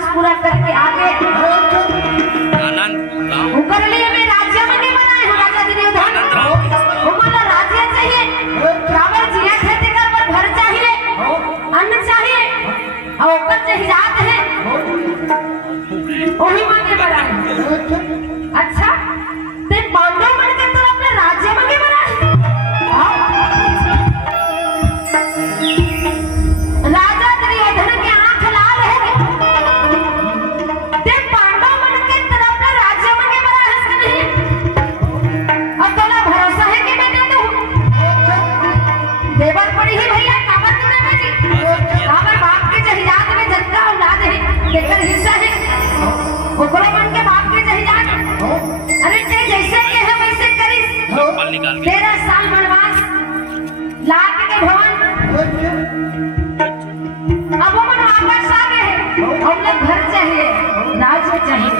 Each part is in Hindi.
मनवास पूरा करके आगे कर लिए मैं राज्य में नहीं बनाए हूँ राजा दुर्योधन। बोला राज्य चाहिए, रावण जिया खेती कर पर घर चाहिए, अन्न चाहिए और ऊपर से हिजात है वही मन के बनाए। अच्छा ते पांडव मन के तो अपने राज्य में नहीं बनाए। राजा दुर्योधन के आंख लाल है ते पांडव मन के तरफ अपने राज्य में नहीं बनाए इसके नहीं। और तोला भरोसा है कि मैं दे दूं देवर पड़ी ही भैया काबर तूने बेटी काबर बाप के जहियात में जनता औलाद है लेकर हिस्सा है ओकरो मन के बाप के जहियात। अरे ते जैसे के है वैसे करिस 13 साल वनवास लाख के भवन अब वो मन वापस आ गए हमने घर चाहिए राज्य चाहिए।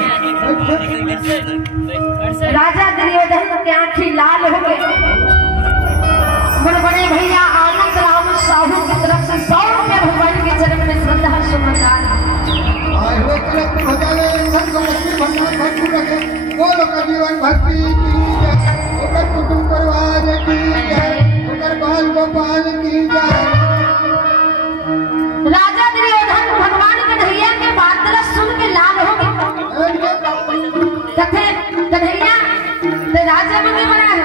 राजा दुर्योधन के आंखें लाल हो गए। बड़े भैया आनंद राम साहू की तरफ से 100 रुपये भगवान के चरण में श्रद्धा सुमन जीवन भक्ति की जय, कुटुंब परिवार की जय, बाल गोपाल की जय। राजा दुर्योधन भगवान कन्हैया के बात सुन के लाल हो गए। कन्हैया राजा में बना है